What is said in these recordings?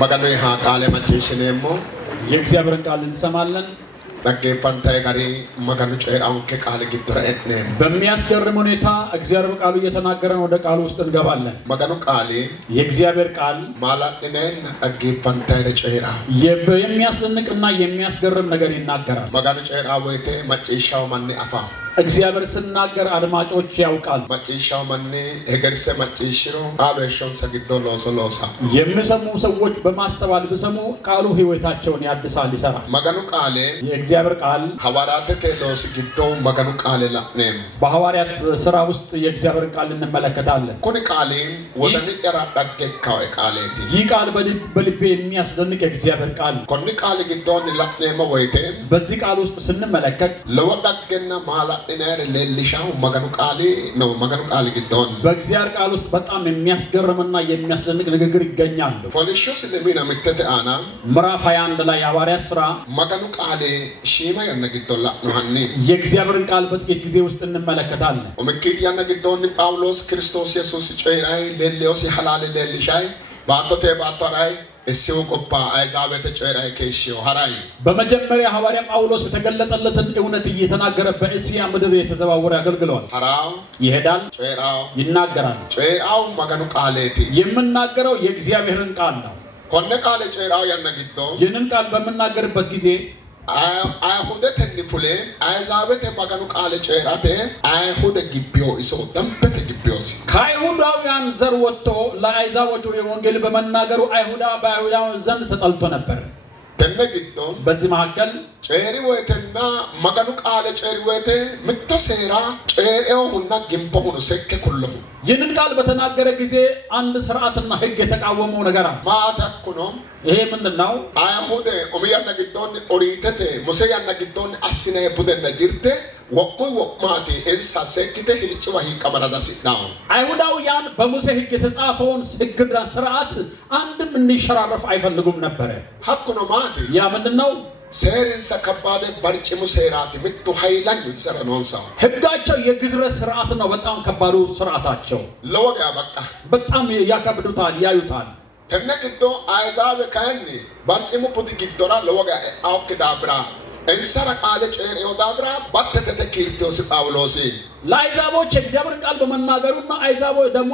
magano ha ቃለ መቼሽኔሞ የእግዚአብሔርን ቃል እንሰማለን ደገፈንታይ ጋሪ magano ጨራውን ከቃል ግድረ እጥነ በሚያስገርም ሁኔታ እግዚአብሔር ቃሉ እየተናገረን ወደ ቃሉ ውስጥ እንገባለን magano ቃሌ የእግዚአብሔር ቃል ማላጥነን ደገፈንታይ ጨራ የሚያስደንቅና የሚያስገርም ነገር ይናገራል magano ጨራ ወይቴ መጨሻው ማን አፋ እግዚአብሔር ሲናገር አድማጮች ያውቃል መጨሻው ማን እገርሰ መጨሽሮ አበሽውን ሰግዶ ሎሶሎሳ የሚሰሙ ሰዎች በማስተዋል ቢሰሙ ቃሉ ህይወታቸውን ያድሳል ይሰራል magano ቃሌ የእግዚአብሔር ቃል ሐዋርያት ቴሎስ ግዶ magano ቃሌ ላነም በሐዋርያት ሥራ ውስጥ የእግዚአብሔር ቃል እንመለከታለን ኮን ቃሌ ወደኒ ያራዳከካው ቃሌቲ ይህ ቃል በልቤ የሚያስደንቅ የእግዚአብሔር ቃል ኮን ቃል ግዶን ላነም ወይቴ በዚህ ቃል ውስጥ ስንመለከት ለወዳገና ማላ እነር ለልሻው magano ቃሌ ነው magano ቃል ግዶን በእግዚአብሔር ቃል ውስጥ በጣም የሚያስገርምና የሚያስደንቅ ንግግር ይገኛል ፖሊሽስ ለሚና ምትተ አና ምዕራፍ 21 ላይ ሐዋርያት ሥራ magano ቃሌ ሺማ ያነግዶላ ነሐኒ የእግዚአብሔርን ቃል በጥቂት ጊዜ ውስጥ እንመለከታለን ወመኪት ያነግዶን ጳውሎስ ክርስቶስ ኢየሱስ ጨይራይ ለሌውስ ይሐላል ለልሻይ ባቶቴ ባቶራይ እሲው ቆፓ አይዛበተ ጨይራይ ከሽው ሐራይ በመጀመሪያ ሐዋርያ ጳውሎስ የተገለጠለትን እውነት እየተናገረ በእስያ ምድር የተዘዋወረ አገልግሏል ሐራው ይሄዳል ጨይራው ይናገራል ጨይራው magano ቃሌቲ የምናገረው የእግዚአብሔርን ቃል ነው ኮነ ቃሌ ጨይራው ያነግዶ ይህንን ቃል በመናገርበት ጊዜ አይሁደ ተንፉሌ አይዛበተ magano ቃሌ ጨይራቴ አይሁደ ግቢዮ ኢሶ ደምበተ ግቢዮስ ከአይሁዳውያን ዘር ወጥቶ ለአይዛቦች የወንጌል በመናገሩ በአይሁዳውያን ዘንድ ተጠልቶ ነበር ተነግዶ በዚህ መካከል ጨሪ ወይተና magano ቃሌ ጨሪ ወይተ ምትሰራ ጨሪው ሁና ግንቦ ሰከ ኩሉ ይህንን ቃል በተናገረ ጊዜ አንድ ሥርዓትና ሕግ የተቃወመው ነገር አለ ማታኩኖ ይሄ ምንድነው አይሁደ ኦሚያና ግዶን ኦሪተተ ሙሴያና ግዶን አስነ ቡደና ጅርተ ወማቲ እንሳ ሰክተ ህልጭዋ ይቀመራዳስ ነው አይሁዳውያን በሙሴ ሕግ የተጻፈውን ሕግና ሥርዓት አንድም እንዲሸራረፍ አይፈልጉም ነበር ሐቁኖ ማቲ ያ ምንድነው ሰሪንሳ ከባደ ባርጭሙ ሰራት ምቱ ኃይላኝ ሰረኖንሳ ሕጋቸው የግዝረት ሥርዓት ነው በጣም ከባዱ ሥርዓታቸው ለወጋ በጣም ያከብዱታል ያዩታል ተነግዶ አይዛብ ካኒ ባርጭሙ ቡዲ ግዶራ ለወጋ አውክዳብራ እንሰራ ቃለ ጨሪዮ ዳብራ ባተተ ኪርቶስ ጳውሎስ ለአይዛቦች እግዚአብሔር ቃል በመናገሩና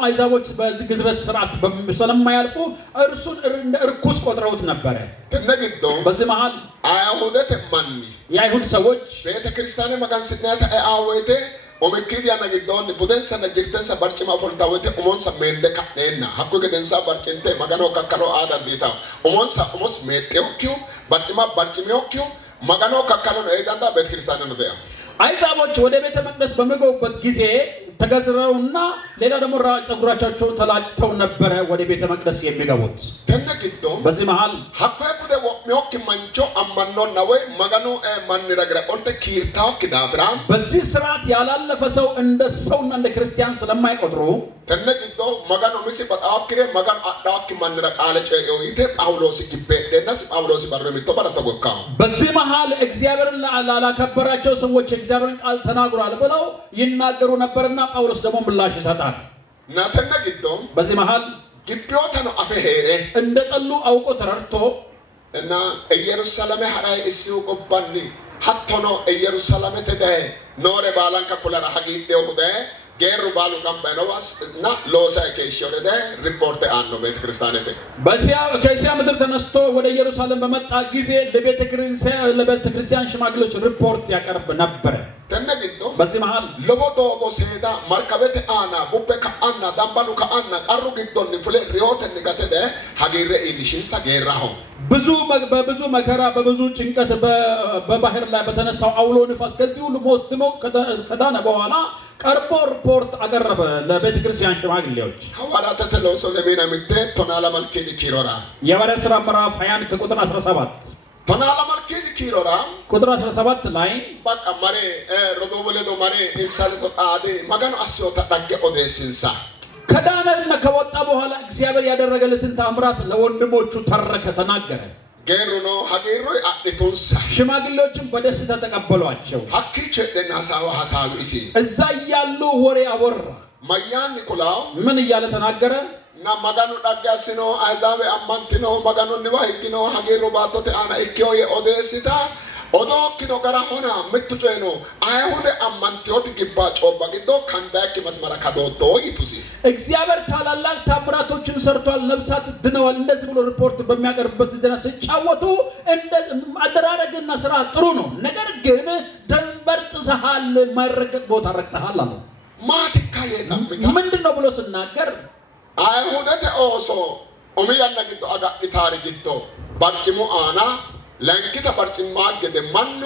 አይዛቦች በዚህ ግዝረት ሥርዓት ስለማያልፉ እርሱን እንደ እርኩስ ቆጥረውት ነበር ተነግዶ በዚህ መሃል አይሁደት ማኒ የአይሁድ ሰዎች ቤተ ክርስቲያን መጋንስናት አወይቴ ኦመኪድ ያነግዶን ቡደንሳ ነጅርተንሳ ባርጭማ ፎልታወቴ ኦሞንሳ ሜንደ ካኔና ሐቁ ገደንሳ ባርጭንቴ magano ካከሎ አዳዲታ ኦሞንሳ ኦሞስ ሜጤውኪው ባርጭሚውኪው magano ካከሎ ኤዳንዳ ቤተ ክርስቲያን ነው ያ አይዛቦች ወደ ቤተ መቅደስ በመገቡበት ጊዜ ተገዝረውና ሌላ ደግሞ ጸጉራቸውን ተላጭተው ነበር ወደ ቤተ መቅደስ የሚገቡት ተነግዶ በዚህ መሃል ሐቆቁደ ወሚውኪ ማንቾ አማኖ ነው magano ማንረግረ ኦልተ ኪርታው ክዳፍራ በዚህ ሥርዓት ያላለፈ ሰው እንደ ሰውና እንደ ክርስቲያን ስለማይቆጥሩ ተነግዶ magano ሚሲ በጣውክሬ magano አዳውኪ ማንረ ቃለ ጨሪዮ ይተ ጳውሎስ ግቤደናስ ጳውሎስ በረሚቶ በረተጎካ በዚህ መሃል እግዚአብሔርን ላላከበራቸው ሰዎች እግዚአብሔርን ቃል ተናግሯል ብለው ይናገሩ ነበርና ጳውሎስ ደግሞ ምላሽ ይሰጣል ናተነግዶ በዚህ መሃል ግቢዮታ ነው አፈሄሬ እንደጠሉ አውቆ ተረድቶ እና ኢየሩሳሌም ሐራይ እሲው ቆባኒ ሐቶኖ ኢየሩሳሌም ተደ ኖሬ ባላንካ ኩላራ ሐጊዴው ደ ጌሩ ባሉ ቀምበነዋስ እና ሎሳ ከሽወደ ሪፖርት አኖ ቤተ ክርስቲያነተ ከእስያ ምድር ተነስቶ ወደ ኢየሩሳሌም በመጣ ጊዜ ለቤተ ክርስቲያን ሽማግሌዎች ሪፖርት ያቀርብ ነበር ተነግዶ በዚህ መሃል ለቦዶጎ ሴዳ ማርካበተ አና ቡበ ከአና ዳምባሉ ከአና ቀሩ ግዶን ፍለ ሪዮተን ገተደ ሀገረ ኢሊሽንሳ ጌራሁ በብዙ መከራ በብዙ ጭንቀት በባህር ላይ በተነሳው አውሎ ንፋስ ከዚህ ሁሉ ሞትሞ ከዳነ በኋላ ቀርቦ ሪፖርት አቀረበ ለቤተ ክርስቲያን ሽማግሌዎች ሐዋርያት ተለውሶ ለሜና ምቴ ቶናላ መልኬዲ ኪሮራ የሐዋርያት ሥራ ምዕራፍ 21 ከቁጥር 17 ቶናላ መልኬዲ ኪሮራ ቁጥር 17 ላይ በቃ ማሬ ሮዶቦሌዶ ማሬ ኢንሳልቶ አዴ magano አስዮ ተዳገ ኦዴሲንሳ ከዳነና ከወጣ በኋላ እግዚአብሔር ያደረገለትን ተአምራት ለወንድሞቹ ተረከ ተናገረ ጌሩኖ ሀገሩ አጥቶንሳ ሽማግሌዎችም በደስታ ተቀበሏቸው ሐኪቸ ሐሳብ እሲ እዛ ያሉ ወሬ አወራ ማያን ኒኮላው ምን እያለ ተናገረ na maganu dhaggaasino ayzaabe ammantino maganu niwa higgino hagiirru baattote aana ikkeo ye odeessita odokkino gara hona mittu coyno ayhude ammantiyoti gibba coobba giddo kandaakki መስመራ kadootto yitusi እግዚአብሔር ታላላቅ ታምራቶችን ሰርቷል ነፍሳት ድነዋል እንደዚህ ብሎ ሪፖርት በሚያቀርብበት ጊዜ ሲጫወቱ እንደ አደራረግና ስራ ጥሩ ነው ነገር ግን ደንበር ጥሰሃል ማይረገጥ ቦታ ረግጠሃል አለ ማቲካ የታምታ ምንድነው ብሎ ሲናገር አይሁደተ ኦሶ ኦሚያና ግዶ አጋዲ ታሪግቶ ባርጭሙ አና ለንኪታ ባርጭማ ገደ ማኑ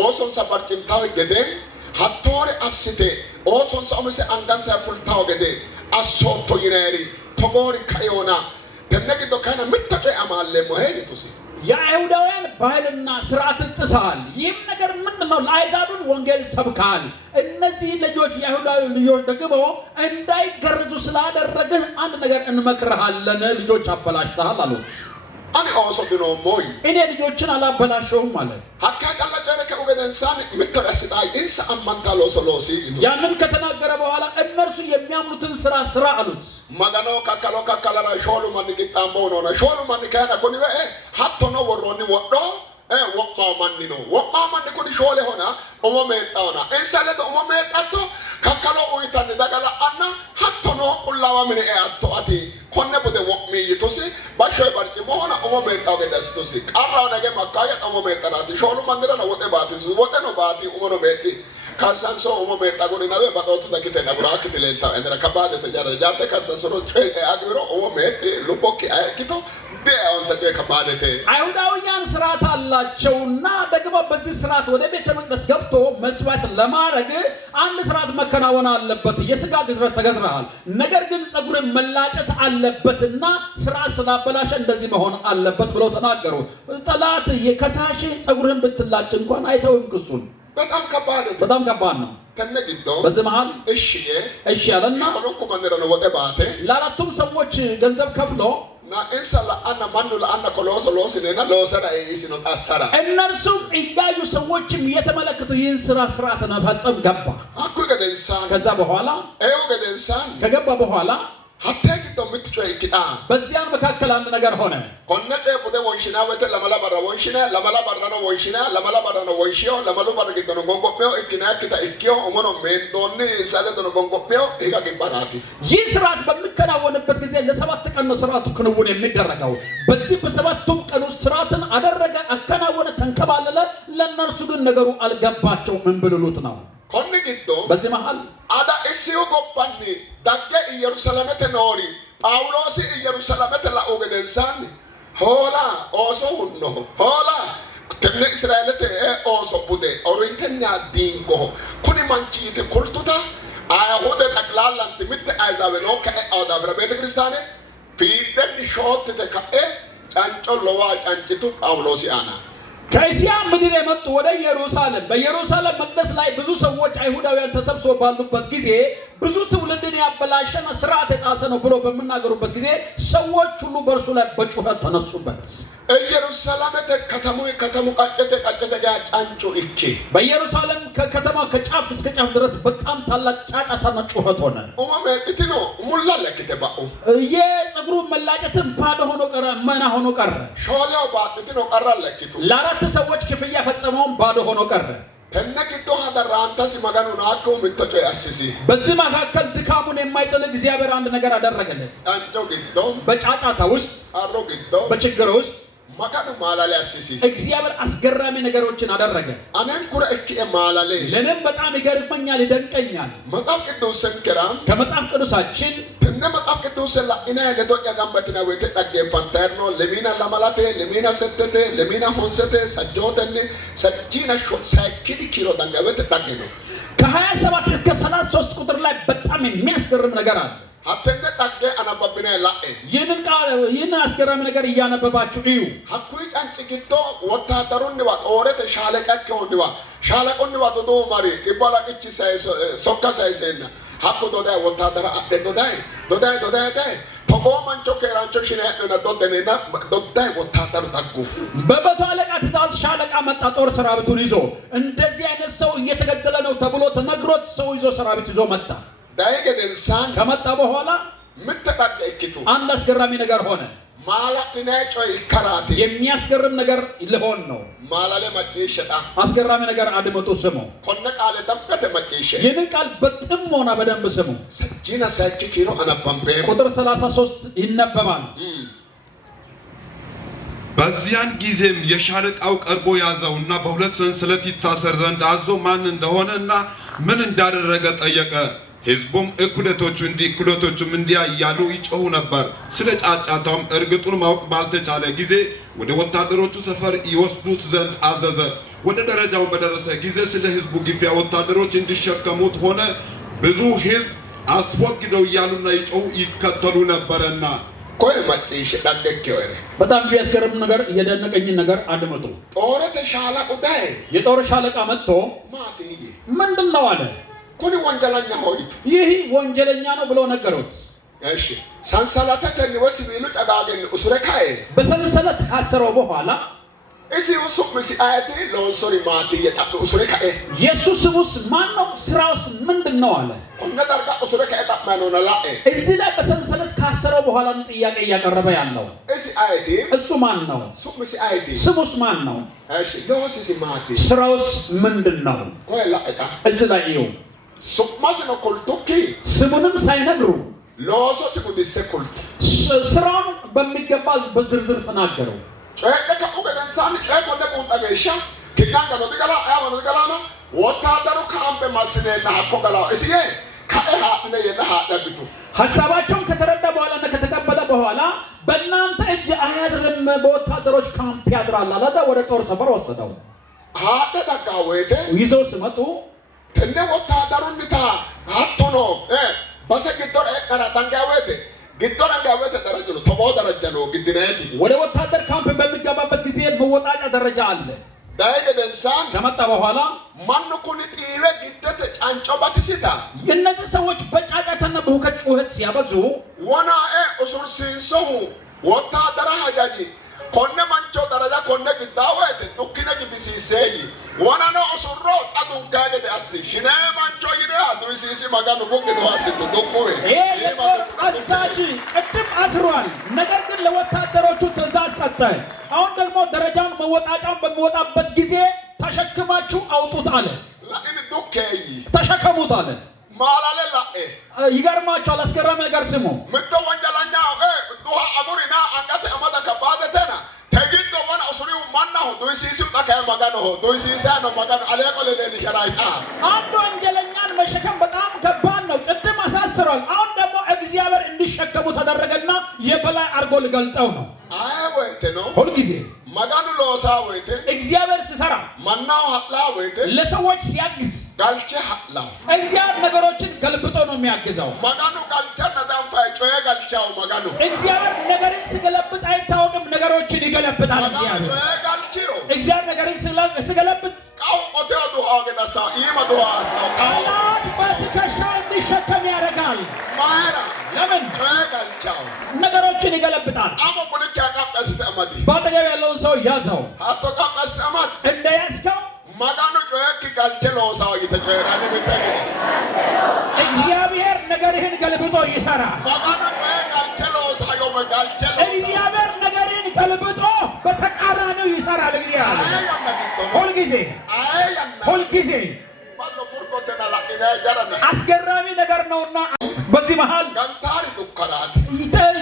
ኦሶን ሰባርጭንታው ገደ ሀቶሪ አስቴ ኦሶን ሰኦምሰ አንጋንሳ ፉልታው ገደ አሶቶ ይነሪ ቶጎሪ ካዮና ደነግዶ ካና ምትቀ አማለ ሞሄይቱሲ የአይሁዳውያን ባህልና ስርዓት ጥሰሃል ይህም ነገር ምንድነው ለአይዛብን ወንጌል ሰብካል እነዚህ ልጆች የአይሁዳዊ ልጆች ደግሞ እንዳይገረዙ ስላደረግህ አንድ ነገር እንመክርሃለን ልጆች አበላሽተሃል አሉት አኔ ኦሶ ቢኖ ሞይ እኔ ልጆችን አላበላሸውም ማለት ሀካ ቀለጨረ ከኡገደንሳን ምትረስጣይ እንስ አማንታሎ ሶሎሲ ያንን ከተናገረ በኋላ እነርሱ የሚያምኑትን ስራ አሉት ማጋኖ ካካላራ ሾሉ ማን ጊጣምቦ ነው ሾሉ ማን ካና ኮኒበ ሀቶ ነው ወሮኒ ወዶ ወቅማ ማን ነው ወቅማ ማን ኮኒ ሾለ ሆና ኦሞሜጣውና እንሰለደ ኦሞሜጣቶ ካካሎ ኡይታን ዳጋላ አና ሀቶ ነው ቁላዋ ምን አቶ አቲ ኮነ በደ ወቅሚ ይቶሲ ባሾይ ባርጭ መሆና ኦሞሜጣው ገደስቶሲ ቃራው ነገ ማካያ ኦሞሜጣናቲ ሾሉ ማን ነው ወጤ ባቲስ ወጤ ነው ባቲ ኦሞኖ ቤቲ ካሳንሶ ኦሞሜጣ ጎሪናዌ ባጣውት ተከተ ነብራክ ተለልታ እንደራ ከባደ ተጃረጃተ ካሳንሶ አግብሮ ኦሞሜጤ ሉቦኪ አይኪቶ ዴአውን ሰጨ ከባደተ አይሁዳውያን ስርዓት አላቸውና ደግሞ በዚህ ስርዓት ወደ ቤተ መቅደስ ገብቶ መስዋዕት ለማድረግ አንድ ስርዓት መከናወን አለበት የሥጋ ግዝረት ተገዝረሃል ነገር ግን ጸጉር መላጨት አለበትና ስርዓት ስላበላሸ እንደዚህ መሆን አለበት ብለው ተናገሩ ጠላት የከሳሽ ጸጉርን ብትላጭ እንኳን አይተውም ክሱን በጣም ከባድ ነው ተነግዶ በዚህ መሃል እሺ ያለና ኮሎንኩ ማንደረ ነው ወጤ ባቴ ለአራቱም ሰዎች ገንዘብ ከፍሎ ና እንሰላ አና ማንዱ ለአና ኮሎሶ ሎስኔና ሎሰራ ኢሲኖ ታሰራ እነርሱም እያዩ ሰዎችም እየተመለከቱ ይህን ስርዓት መፈጸም ገባ አኩ ገደንሳን ከዛ በኋላ ገደንሳን ከገባ በኋላ ሀተግዶ ምትጮይ ኪዳ በዚያን መካከል አንድ ነገር ሆነ ኮነጨ ቡደ ወንሽና ወተ ለማላባራ ወንሽና ለማላባራ ነው ወንሽና ለማላባራ ነው ወንሽዮ ለማሉባራ ግዶ ነው ጎንጎጴዮ እኪና ኪታ እኪዮ ኦሞኖ ሜንዶኒ ሳለዶ ነው ጎንጎጴዮ ይጋ ግባራቲ ይህ ስርዓት በሚከናወንበት ጊዜ ለሰባት ቀን ነው ስርዓቱ ክንውን የሚደረገው በዚህ በሰባቱም ቀን ስርዓትን አደረገ አከናወነ ተንከባለለ ለነርሱ ግን ነገሩ አልገባቸው ምን ብሉት ነው ኮን ግዶ በዚህ መሃል አዳ እሲዮ ጎባኒ ዳገ ኢየሩሳሌምተ ኖሪ ጳውሎስ ኢየሩሳሌምተ ላኦገደንሳን ሆላ ኦሶ ሁኖ ሆላ ከነ እስራኤልተ ኦሶ ቡደ ኦሪተኛ ዲንጎ ኩኒ ማንቺት ኩልቱታ አይሁድ ጠቅላላንት ምት አይዛበ ነው ከአውዳ ቤተ ክርስቲያን ፊደን ሾት ተከኤ ጫንጮ ለዋ ጫንጭቱ ጳውሎስ ያና ከእስያ ምድር የመጡ ወደ ኢየሩሳሌም በኢየሩሳሌም መቅደስ ላይ ብዙ ሰዎች አይሁዳውያን ተሰብስበው ባሉበት ጊዜ ብዙ ትውልድን ያበላሸና ስርዓት የጣሰ ነው ብሎ በመናገሩበት ጊዜ ሰዎች ሁሉ በእርሱ ላይ በጩኸት ተነሱበት ኢየሩሳሌም ከተሙ ቀጨተ ጋር ጫንጮ እቺ በኢየሩሳሌም ከከተማ ከጫፍ እስከ ጫፍ ድረስ በጣም ታላቅ ጫጫታና ጩኸት ሆነ ኦማሜጥቲ ነው ሙላላከተ ባኡ የጸጉሩ መላጨትን ባዶ ሆኖ ቀረ መና ሆኖ ቀረ ሾላው ባጥቲ ነው ቀራለኪቱ ለአራት ሰዎች ክፍያ ፈጸመውን ባዶ ሆኖ ቀረ ተነግዶ ሀደራንታስ መጋኑ ናኮ ምትጮ ያስሲ በዚህ መካከል ድካሙን የማይጥል እግዚአብሔር አንድ ነገር አደረገለት ጫንጮ ግዶ በጫጫታ ውስጥ አሮ ግዶ በችግር ውስጥ መጋኑ ማላለ ያስሲ እግዚአብሔር አስገራሚ ነገሮችን አደረገ አነን ኩረ እኪ ማላለ ለኔም በጣም ይገርመኛል ይደንቀኛል መጽሐፍ ቅዱስ ሰንከራም ከመጽሐፍ ቅዱሳችን እንደ መጽሐፍ ቅዱስ ለኢና ለዶኛ ጋምባቲና ወይተ ዳገ ፓንተርኖ ለሚና ለማላቴ ለሚና ሰተተ ለሚና ሆንሰተ ሰጆተን ሰጂና ሰኪዲ ኪሎ ዳንጋበት ዳገ ነው ከ27 እስከ 33 ቁጥር ላይ በጣም የሚያስገርም ነገር አለ ሀተነ ዳገ አናባብና ላኤ ይህንን አስገራሚ ነገር እያነበባችሁ እዩ ሀኩይ ጫንጭጊቶ ወታደሩን ዋ ጦረተ ሻለቃቸው ንዋ ሻለቆን ዋ ዶዶ ማሪ ይባላ እቺ ሶካ ሳይሰና ሀኩ ዶዳይ ወታደራ አደ ዶዳይ ተቆማንቾ ከራንቾ ሽነና ዶደኔና ዶዳይ ወታደሩ ታጉ በመቶ አለቃ ትእዛዝ ሻለቃ መጣ ጦር ሰራዊቱን ይዞ እንደዚህ አይነት ሰው እየተገደለ ነው ተብሎ ተነግሮት ሰው ይዞ ሰራዊት ይዞ መጣ ዳይገደንሳን ከመጣ በኋላ ምትጠቀቂቱ አንድ አስገራሚ ነገር ሆነ ማላጥነ ጮይ ከራቲ የሚያስገርም ነገር ሊሆን ነው ማላለ መጪሸዳ አስገራሚ ነገር አድምጡ ስሙ ኮነ ቃለ ደምቀተ መጪሸ ይህንን ቃል በጥሞና በደንብ ስሙ ሰጂና ሳይክ ኪሮ አነባምበ ቁጥር 33 ይነበባል በዚያን ጊዜም የሻለቃው ቀርቦ ያዘውና በሁለት ሰንሰለት ይታሰር ዘንድ አዞ ማን እንደሆነና ምን እንዳደረገ ጠየቀ ሕዝቡም እኩሌቶቹም እንዲያ እያሉ ይጮሁ ነበር ስለ ጫጫታውም እርግጡን ማወቅ ባልተቻለ ጊዜ ወደ ወታደሮቹ ሰፈር ይወስዱት ዘንድ አዘዘ ወደ ደረጃው በደረሰ ጊዜ ስለ ሕዝቡ ግፊያ ወታደሮች እንዲሸከሙት ሆነ ብዙ ሕዝብ አስወግደው እያሉና ይጮሁ ይከተሉ ነበርና ቆይ መጪሽ ዳንደከው በጣም ቢያስገርም ነገር የደነቀኝ ነገር አድምጡ ጦረተ ሻለቃ ዳይ የጦር ሻለቃ መጥቶ ማቲዬ ምንድነው አለ ኩኒ ወንጀለኛ ሆይቱ ይህ ወንጀለኛ ነው ብሎ ነገሩት እሺ ሰንሰለተ ከኒወስ ቢሉ ጠጋገን ኡስረካዬ በሰንሰለት ካሰረው በኋላ እሲ ውሱቅ ምሲ አያቴ ለወንሶሪ ማቲዬ ታብ ኡስረካዬ ኢየሱስ ስሙስ ማን ነው ስራውስ ምንድነው አለ ኮነ ዳርጋ ኡስረካዬ ታማኖ ነላኤ እዚህ ላይ በሰንሰለት ካሰረው በኋላ ነው ጥያቄ እያቀረበ ያለው እሲ አያቴ እሱ ማን ነው ሱቅ ምሲ አያቴ ስሙስ ማን ነው እሺ ለወስ ሲ ማቲ ስራውስ ምንድነው ቆይ ላእቃ እዚህ ላይ ይው ሱቅ ማስኖ ኮልቶኪ ስሙንም ሳይነግሩ ለወሶ ሲቁዲሰ ኮልቶ ስራውን በሚገባ በዝርዝር ተናገረው ጨቀቀ ኡገደንሳን ጨቆ ደቁንጠገሻ ኪዳን ገሎ ዲገላ አያወ ዲገላና ወታደሩ ካምበ ማስነና አኮ ገላው እስዬ ከእሃ ለየለሃ ደብቱ ሐሳባቸውን ከተረዳ በኋላና ከተቀበለ በኋላ በእናንተ እጅ አያድርም በወታደሮች ካምፕ ያድራል አላዳ ወደ ጦር ሰፈር ወሰደው ሃደ ደጋወይተ ይዘው ሲመጡ ከነ ወታደሩን ታ አጥቶ በሰግቶር እቀራ ታንጋወይተ ግቶር አንጋወይተ ደረጃ ነው ተቦ ደረጃ ነው ግድናይቲ ወደ ወታደር ካምፕ በሚገባበት ጊዜ መወጣጫ ደረጃ አለ ዳይገ ደንሳን ከመጣ በኋላ ማን ኩኒ ጢለ ግደተ ጫንጮ ባትሲታ እነዚህ ሰዎች በጫጫታና በሁከት ጩኸት ሲያበዙ ወና ኡሱር ሲንሶሁ ወታደራ ሀጃጂ ኮነ ማንቾ ደረጃ ኮነ ግዳወይተ ዱኪነ ግዲሲሴይ ወና ነው ኡሱሮ አዱን ካገደ አሲ ሽነ ማንቾ ይደ አዱሲሲ ማጋኑ ወገዱ አሲቱ ዱኩዌ አዛጂ ቅድም አስሯል ነገር ግን ለወታደሮቹ ትእዛዝ ሰጠ አሁን ደግሞ ደረጃውን መወጣጫውን በሚወጣበት ጊዜ ተሸክማችሁ አውጡት አለ ለኢን ዱከይ ተሸከሙት አለ ማላለ ላኤ ይገርማችኋል አስገራሚ ነገር ስሙ ምቶ ወንጀለኛ ዱሃ አጉሪና አንጋተ አማዳ ከባደተና ተግዶ ወና ኡሱሪው ማናሁ ዱሲሲው ተከ ማጋኖ ዱሲሳ ነው ማጋኖ አለቆ ለሌሊ ከራይታ አንድ ወንጀለኛን መሸከም በጣም ከባድ ነው ቅድም አሳስሯል አሁን ደግሞ እግዚአብሔር እንዲሸከሙ ተደረገና የበላይ አርጎ ሊገልጠው ነው አይ ወይተ ነው ሁሉ ጊዜ ማጋኖ ሎሳ ወይተ እግዚአብሔር ሲሰራ ማናው ሀላ ወይተ ለሰዎች ሲያግዝ ጋልቼ ሀላ እግዚአብሔር ነገሮችን ገልብጦ ነው የሚያግዘው ማጋኖ ጋልቼ ነዳም ፋይጮ ጋልቻው ማጋኖ እግዚአብሔር ነገርን ሲገለብጥ አይታወቅም ነገሮችን ይገለብጣል እግዚአብሔር ነገርን ሲገለብጥ ቃው ቆቴው ዱሃ ገዳሳ ኢማ ዱሃ አሳው ቃላት በትከሻ እንዲሸከም ያደርጋል ማራ ለምን ጋልቻው ነገሮችን ይገለብጣል አሞ ቁልክ ያቃቀስ ተማዲ ባጠገብ ያለውን ሰው ያዘው አቶ ቃቀስ ተማድ እንደያዝከው ማጋኖ ጮክ ጋልቸሎ ሳው ይተጨራለ በተገኘ እግዚአብሔር ነገርህን ገልብጦ ይሰራል ማጋኖ ጮክ ጋልቸሎ ሳዮ መጋልቸሎ እግዚአብሔር ነገርህን ገልብጦ በተቃራኒው ይሰራል እግዚአብሔር ሁልጊዜ አስገራሚ ነገር ነውና በዚህ መሃል ጋንታሪ ዱከራት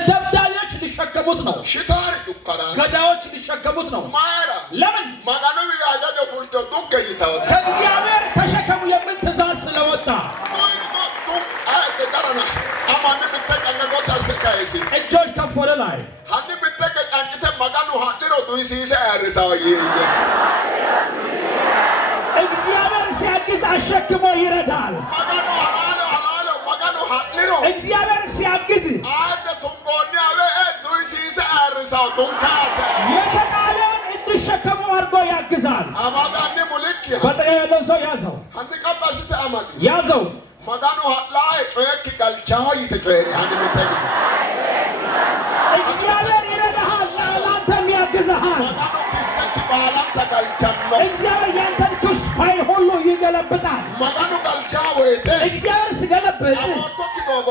ደብዳቤዎች ሊሸከሙት ነው ሽታሪ ዱከራት ገዳዮች ሊሸከሙት ነው ማራ ለምን ማጋኖ ያጃጆ ፉልቶ ዱከይታው ከእግዚአብሔር ተሸከሙ የሚል ትእዛዝ ስለወጣ እጆች ከፍ ወደ ላይ እግዚአብሔር ሲያግዝ አሸክሞ ይረዳል እግዚአብሔር ሲያግዝ የተጣለውን እንዲሸከሙ አድርጎ ያግዛል በጠገብ ያለውን ሰው ያዘው ማጋኖ ላይ ጮክ ጋልቻው ይተጨሪ አንተ እግዚአብሔር ይረዳሃል ለአንተም ያግዝሃል እግዚአብሔር ያንተን ክስ ፋይል ሁሉ ይገለብጣል ማጋኖ ጋልቻው ወይተ እግዚአብሔር ሲገለብጥ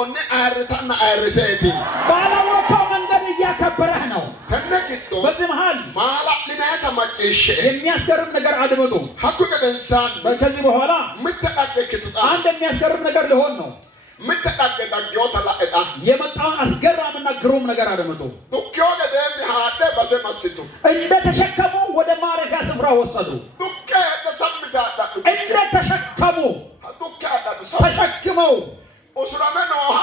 ኦኔ አይርታና አይርሴቲ ባላወቀው መንገድ እያከበረህ ነው። ተነግቶ በዚህ መሃል ማላ ሊናታ ማጨሽ የሚያስገርም ነገር አድምጡ። ሐቁ ከደንሳን ከዚህ በኋላ ምትጣቀቅቱታ አንድ የሚያስገርም ነገር ሊሆን ነው። ምትጣቀቅታው ተላእጣ የመጣውን አስገራምና ግሩም ነገር አድምጡ። ዱክዮ ገደን ሃደ በሰማስቱ እንደ ተሸከሙ ወደ ማረፊያ ስፍራ ወሰዱ። ዱከ ተሰምታ አጣጡ እንደ ተሸከሙ ዱከ አጣጡ ተሸክመው ኡስራመ ነውሃ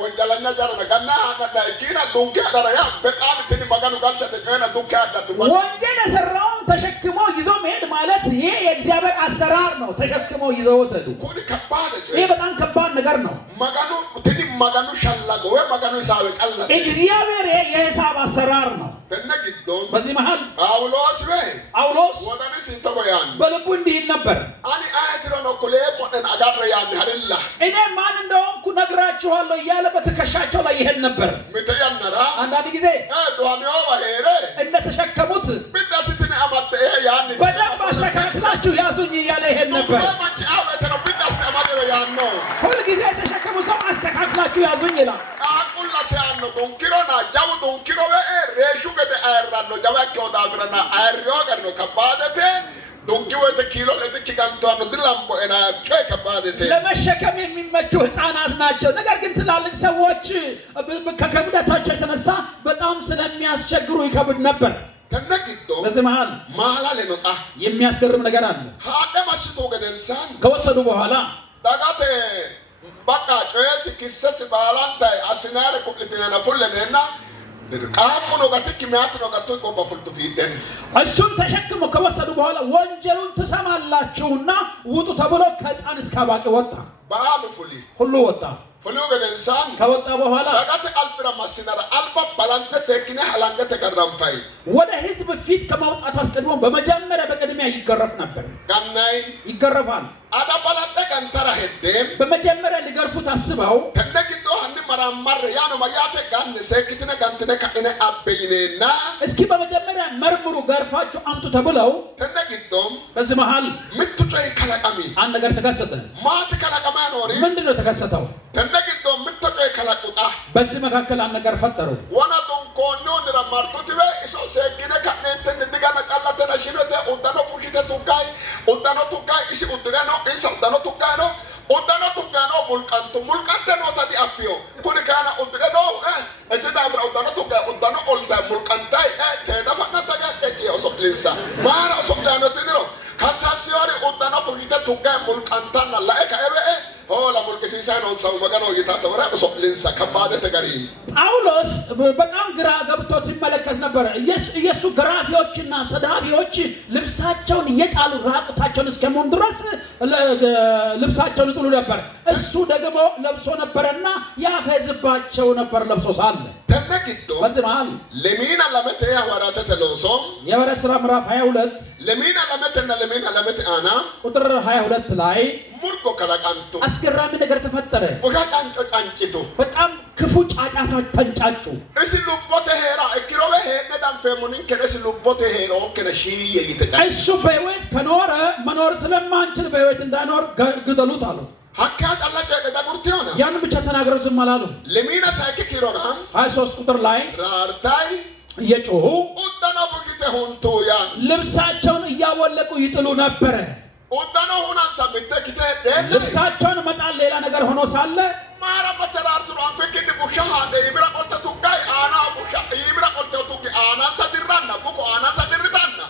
ወንጀለኛ ጃር ነገና አቀዳ ኪና ዱከ አዳራያ በቃም ትኒ ማጋኑ ጋልቻ ተከና ዱከ አጣጡ ወንጀል የሰራውን ተሸክሞ ይዞ መሄድ ማለት ይሄ የእግዚአብሔር አሰራር ነው። ተሸክሞ ይዘው ወሰዱ። ኩኒ ከባድ ይሄ በጣም ከባድ ነገር ነው። ማጋኑ ትኒ ማጋኑ ሻላጎ ወይ ማጋኑ ሳበ ቀላ እግዚአብሔር የሂሳብ አሰራር ነው። ተነግዶ በዚህ መሃል ጳውሎስ ወዳኔ ሲተቆያን በልቡ እንዲህ ነበር። አኒ አያትሮ ነው ኮሌ ሞደን አጋረ ያን ሀደላ እኔ ማን እንደሆንኩ ነግራችኋለሁ እያለ በትከሻቸው ላይ ይሄድ ነበር። ምትያነራ አንዳንድ ጊዜ ዶሃሚዮ ባሄረ እንደተሸከሙት ቢዳስትን አማተ ያን በደንብ አስተካክላችሁ ያዙኝ እያለ ይሄድ ነበር። ሁልጊዜ የተሸከሙ ሰው አስተካክላችሁ ያዙኝ ይላል። አቁላ ሲያኖ ዶንኪሮና ጃው ዶንኪሮ ሬሹ ገደ አይራኖ ጃባኪዮ ዳግረና አይሪዮ ገርኖ ከባደቴ ዶንኪወተ ኪሎ ለጥቂ ጋንቷን ድላምቦ እና ጮይ ከባደቴ ለመሸከም የሚመቹ ህፃናት ናቸው። ነገር ግን ትላልቅ ሰዎች ከከብደታቸው የተነሳ በጣም ስለሚያስቸግሩ ይከብድ ነበር። ተነግዶ በዚህ መሃል ማላ ለመጣ የሚያስገርም ነገር አለ። ሀደማሽቶ ገደንሳን ከወሰዱ በኋላ ዳጋቴ በቃ ጮየስ ኪሰስ ባላንታይ አስናረ ኩልቲና ፉለነና ቃቁኖ ጋትክ ሚያት ነው ጋቶ ቆባ ፉልቱ ፊደን እሱን ተሸክሞ ከወሰዱ በኋላ ወንጀሉን ትሰማላችሁና ውጡ ተብሎ ከሕፃን እስከ አዋቂ ወጣ። ባሉ ፉሊ ሁሉ ወጣ። ፉሉ ገደንሳን ከወጣ በኋላ ዳጋቴ አልብራ ማስናራ አልባ ባላንተ ሰኪነ ሐላንገተ ቀራምፋይ ወደ ህዝብ ፊት ከመውጣቱ አስቀድሞ በመጀመሪያ በቅድሚያ ይገረፍ ነበር። ጋናይ ይገረፋል። አዳ ባላንተ ቀንተራ ሄደም በመጀመሪያ ሊገርፉት አስበው ተነግዶ አንድ መራማር ያኖ ማያተ ጋን ሰኪትነ ጋንተነ ከእነ አበይነና እስኪ በመጀመሪያ መርምሩ ገርፋችሁ አምጡ ተብለው ተነግዶም በዚህ መሃል ምትጮይ ከላቃሚ አንድ ነገር ተከሰተ። ማት ከላቃማ ኖሪ ምንድነው ተከሰተው? ተነግዶ ምትጮይ ከላቁጣ በዚህ መካከል አንድ ነገር ፈጠሩ። ወና ዶንኮኖ ንራማርቱት በ ኢሶ ሰኪነ ከነንተን ድጋና ቃላተና ሽኖተ ኡዳኖ ፉሽተ ቱጋይ ኡዳኖ ቱጋይ ኢሲ ኡድረኖ ኢሶ ኡዳኖ ቱጋይ ነው ኡዳኖ ቱጋይ ነው ሙልቃንተ ነው ታዲ አፍዮ ኩኒ ካና ኡድረኖ እሰዳ ፍራ ኡዳኖ ቱጋይ ኡዳኖ ኦልታ ሙልቃንታይ ተዳፋና ተጋቀጭ ኦሶፕሊንሳ ማራ ኦሶፕላኖ ትንሮ ካሳሲዮሪ ኡዳኖ ፉሽተ ቱጋይ ሙልቃንታና ላይካ ኤበ ሆላ ሙልቅሲሳ ነው ሰው መገኖ እየታተወራ ኦሶፕሊንሳ ከባደ ተገሪ ጳውሎስ በጣም ግራ ገብቶት ሲመለከት ነበር። ኢየሱ ገራፊዎችና ሰዳቢዎች ልብሳቸውን እየጣሉ ራቁታቸውን እስከመሆን ድረስ ልብሳቸውን ይጥሉ ነበር። እሱ ደግሞ ለብሶ ነበርና ያፈዝባቸው ነበር ለብሶ ሳለ ተነግዶ በዚህ መሃል ለሚና ለመተ ያወራተ ተለሶም የሐዋርያት ሥራ ምዕራፍ 22 ለሚና ለመተ አና ቁጥር 22 ላይ ሙርጎ ከላቃንቱ አስገራሚ ነገር ተፈጠረ። ወጋቃንጮ ጫንጭቱ በጣም ክፉ ጫጫታዎች ተንጫጩ። እሲ ሉቦተ ሄራ እክሮበ ሄደ ዳንፈሙኒን ከነስ ሉቦተ ሄሮ ከነሺ ይተጫ እሱ በህይወት ከኖረ መኖር ስለማንችል በህይወት እንዳይኖር ግደሉት አሉ። ሀካ ጫላጨ ደዳጉርቲ ሆነ ያን ብቻ ተናግረው ዝም አላሉ። ለሚና ሳይክ ኪሮራም 23 ቁጥር ላይ ራርታይ እየጮሁ ኡዳኖ ቡጂተ ሆንቶ ያ ልብሳቸውን እያወለቁ ይጥሉ ነበረ። ኡዳኖ ሁናን ሰምተ ኪተ ደለ ልብሳቸውን መጣል ሌላ ነገር ሆኖ ሳለ ማራ መተራርቱ አንፈክን ቡሻሃ ደይብራ ኦልተ ቱጋይ አና ቡሻ ይብራ ኦልተ ቱግ አና ሰድራና ቡኮ አና ሰድርታና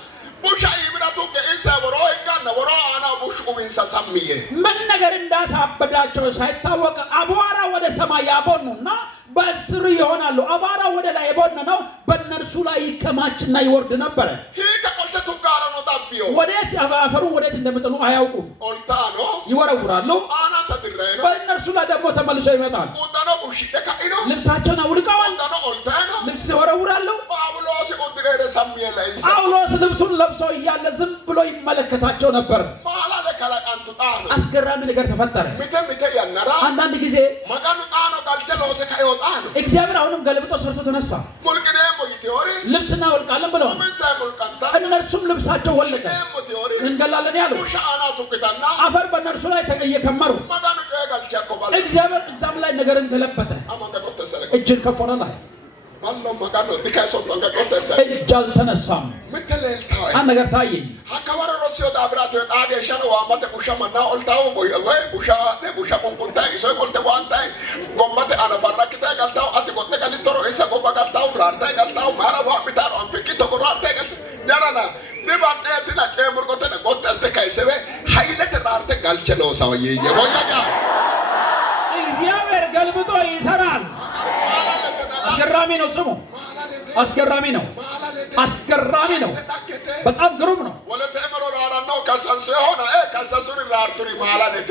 ቡሻ ይብራ ቱግ ኢሳ ወሮ ይካና ወሮ አና ቡሽ ኡቢንሳ ሰምየ ምን ነገር እንዳሳበዳቸው ሳይታወቅ አቧራ ወደ ሰማይ ያቦኑና በስር ይሆናሉ። አቧራ ወደ ላይ የቦነ ነው በእነርሱ ላይ ይከማችና ይወርድ ነበር። ሂከ ኦልተ ቱጋራ ነው ዳቢዮ ወዴት አፈሩ ወዴት እንደሚጥሉ አያውቁም። ኦልታ ነው ይወረውራሉ። አና ሰድራይ ነው በእነርሱ ላይ ደግሞ ተመልሶ ይመጣል። ኡዳኖ ቡሽ ደካኢኖ ልብሳቸውን አውልቀዋል። ኡዳኖ ኦልታ ነው ልብስ ይወረውራሉ። ጳውሎስ ኡድሬረ ሰምየ ላይ ጳውሎስ ልብሱን ለብሶ እያለ ዝም ብሎ ይመለከታቸው ነበር። ማላ ለከላቃንቱ ጣኖ አስገራሚ ነገር ተፈጠረ። ሚተ ያነራ አንዳንድ ጊዜ መጋኑ ጣኖ ጋልቸሎሴ ካይወጣኖ እግዚአብሔር አሁንም ገልብጦ ሰርቶ ተነሳ። ሙልቅኔ ሞይቴዎሪ ልብስና ወልቃለን ብለዋል። ምንሳይ ሙልቃንታ እነርሱም ልብሳቸው ወለቀ። ሞቴዎሪ እንገላለን ያሉ ሻአና ቱቅታና አፈር በእነርሱ ላይ እየከመሩ መጋኑ ጋልቸኮ ባል እግዚአብሔር እዛም ላይ ነገርን ገለበጠ። አማንደ ቆተሰለ እጅን ከፍ ወደ ላይ ባለው መጋኑ ዲካሶ ተንገ ቆተሰለ እጅ አልተነሳም። ምትለልታው አንድ ነገር ታየኝ። አካባቢ ሮሲዮ ዳብራት ጣገ ሸነ ዋማተ ቡሻ መና ኦልታው ወይ ቡሻ ቆንቆንታ ይሶ ቆልተ ዋንታይ ጎማተ አነፈራክታ ጋልታው አትቆጠ ጋልቶሮ ኢሳ ጎባ ጋልታው ራርታ ጋልታው ማራባ ቢታሮ አንፍቂ ተቆራርታ ጋልታ ዳራና ዲባጤ ቲና ጨምርቆተ ጎተስተ ካይሰበ ኃይለት ራርተ ጋልቸለው ሳውዬ የቦያጋ እግዚአብሔር ገልብጦ ይሰራል። አስገራሚ ነው ስሙ። አስገራሚ ነው። አስገራሚ ነው። በጣም ግሩም ነው። ወለተ መሮራራ ነው ከሰንሰ ሆነ ከሰሱሪ ራርቱሪ ማላነቴ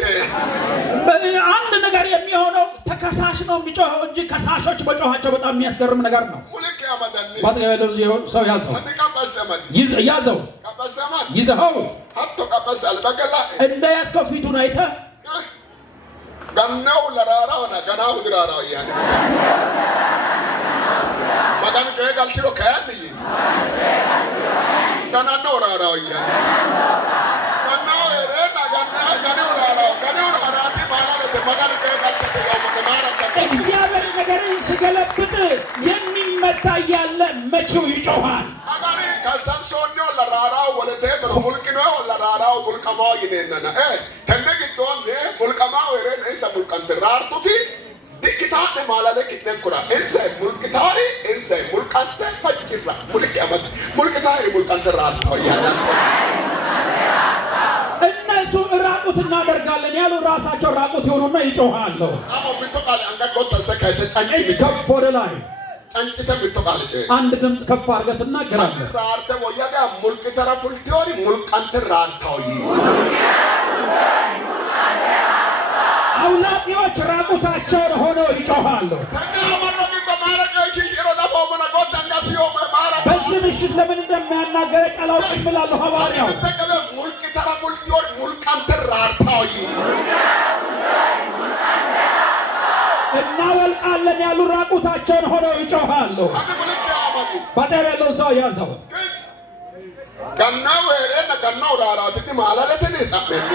አንድ ነገር የሚሆነው ተከሳሽ ነው የሚጮኸው እንጂ ከሳሾች መጮኻቸው በጣም የሚያስገርም ነገር ነው። ሙልክ ያመደኒ ባጠገበለው ሰው ያዘው ያዘው ይዘኸው ሀቶ ቀበስታል በቀላ እንደ ያዝከው ፊቱን አይተህ ገናው ለራራ ሆነ ገናው ድራራው ያን መጋኑ ጮኸ ጋልችሎ ከያንይ ገናው ራራው ያን ገናው ረና ገናው ራራቲ ማለት መጋኑ ጮኸ ጋልችሎ እግዚአብሔር ነገርን ሲገለብጥ የሚመታ ያለ መቼው ይጮሃል። አጋሪ ከሰንሶኒዮ ለራራው ወለተ በሙልቅኖ ለራራው ሙልቀማው ይነና ተነግዶን ሙልቀማው ረን እሰ ሙልቀንት ራርቱቲ ዲክታነ ማላለ kitnenkura እንሰ ሙልቅታሪ እንሰ ሙልቀንተ ፈጭራ ሙልቅ ያመት ሙልቅታሪ ሙልቀንተ ራርታው ያና እነሱ ራቁት እናደርጋለን ያሉ ራሳቸው ራቁት ይሆኑና ይጮሃሉ። አሞ ምትቃል አንገቆ ተስተካይሰ ጫንጭ ከፍ ወደ ላይ ጫንጭተ ምትቃል አንድ ድምጽ ከፍ አድርገህ ትናገራለህ። ራርተ ወያጋ ሙልቅተራ ፉልቲዮሪ ሙልቀንተ ራርታው አውላቂዎች ራቁታቸውን ሆነው ይጮሃሉ። በዚህ ምሽት ለምን እንደሚያናገረ ቃል አውጥኝ ብላለሁ ሐዋርያው። እናወልቃለን ያሉ ራቁታቸውን ሆነው ይጮሃሉ። ባጠገብ ያለውን ሰው ያዘው። ገናው ወሬና ገናው ራራቲ ማላለተን ታመኒ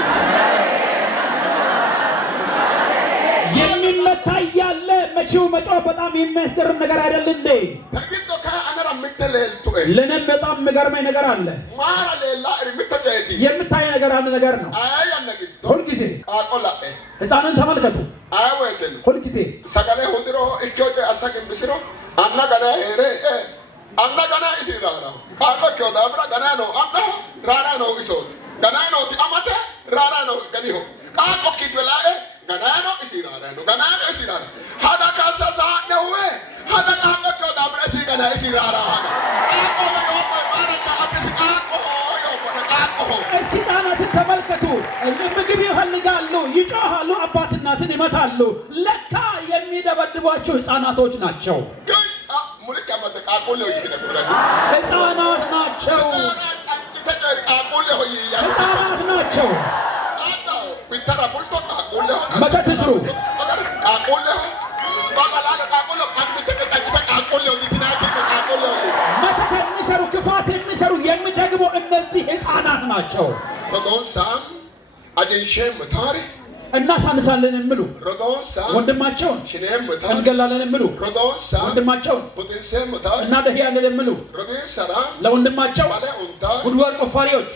የሚመታ ያለ መቼው መጮህ በጣም የሚያስገርም ነገር አይደል እንዴ? ተግቶ ከአነራ ምትለልቱ ለኔም በጣም የሚገርመኝ ነገር አለ። ማራ ሌላ ምትቀየቲ የምታይ ነገር አንድ ነገር ነው። አያነግድ ሁልጊዜ ቃቆላ ሕፃንን ተመልከቱ። አያወተን ሁልጊዜ ሰገሌ ሁድሮ እጆቼ አሳክም ብስሮ አና ገና ሄሬ አና ገና ይሲራራ ቃቆቾ ዳብራ ገና ነው አና ራራ ነው ይሶት ገና ነው አማተ ራራ ነው ገኒሆ ቃቆ ኪትበላኤ ገናኖ እስራራ ነው ገናኖ እስራራ ሀዳ ካሳሳ ነው ሀዳ ቃቆቾ ዳብራ ሲ ገና እስራራ ሀዳ ቃቆ ነው ማራካ አትስ ቃቆ ቃቆ እስኪ ሕፃናትን ተመልከቱ። ምግብ ይፈልጋሉ፣ ይጮሃሉ፣ አባት እናትን ይመታሉ። ለካ የሚደበድቧቸው ሕፃናቶች ናቸው። ሙልካ መተቃቆ ነው ይከደብራሉ ሕፃናት ናቸው። ሕፃናት ናቸው። መተት ስሩ። መተት የሚሰሩ ክፋት የሚሰሩ የሚደግሙ እነዚህ ሕፃናት ናቸው። እናሳንሳለን የሚሉ ወንድማቸውን እንገላለን የሚሉ ወንድማቸውን እናደህያለን የሚሉ ለወንድማቸው ጉድጓድ ቆፋሪዎች